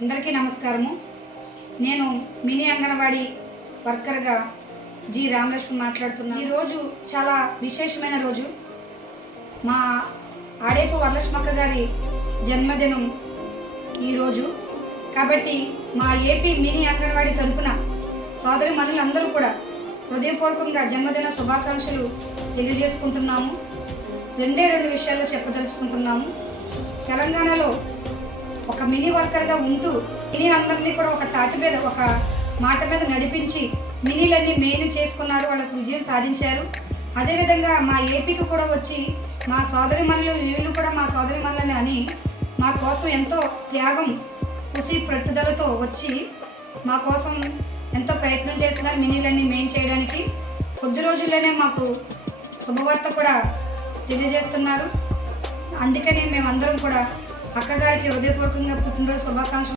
అందరికీ నమస్కారము. నేను మినీ అంగన్వాడీ వర్కర్గా జి రామలక్ష్మి మాట్లాడుతున్నాను. ఈరోజు చాలా విశేషమైన రోజు. మా ఆడేపు వరలక్ష్మక్క గారి జన్మదినం ఈరోజు. కాబట్టి మా ఏపీ మినీ అంగన్వాడీ తరపున సోదరి మనులందరూ కూడా హృదయపూర్వకంగా జన్మదిన శుభాకాంక్షలు తెలియజేసుకుంటున్నాము. రెండు విషయాలు చెప్పదలుచుకుంటున్నాము. తెలంగాణలో ఒక మినీ వర్కర్గా ఉంటూ మినీ అందరినీ కూడా ఒక తాటి మీద ఒక మాట మీద నడిపించి మినీలన్నీ మెయిన్ చేసుకున్నారు, వాళ్ళ విజయం సాధించారు. అదేవిధంగా మా ఏపీకి కూడా వచ్చి మా సోదరి మనులు వీళ్ళు కూడా మా సోదరి మనులని అని మా కోసం ఎంతో త్యాగం కృషి పట్టుదలతో వచ్చి మా కోసం ఎంతో ప్రయత్నం చేస్తున్నారు మినీలన్నీ మెయిన్ చేయడానికి. కొద్ది రోజుల్లోనే మాకు శుభవార్త కూడా తెలియజేస్తున్నారు. అందుకని మేమందరం కూడా అక్కగారికి హృదయపూర్వకంగా పుట్టినరోజు శుభాకాంక్షలు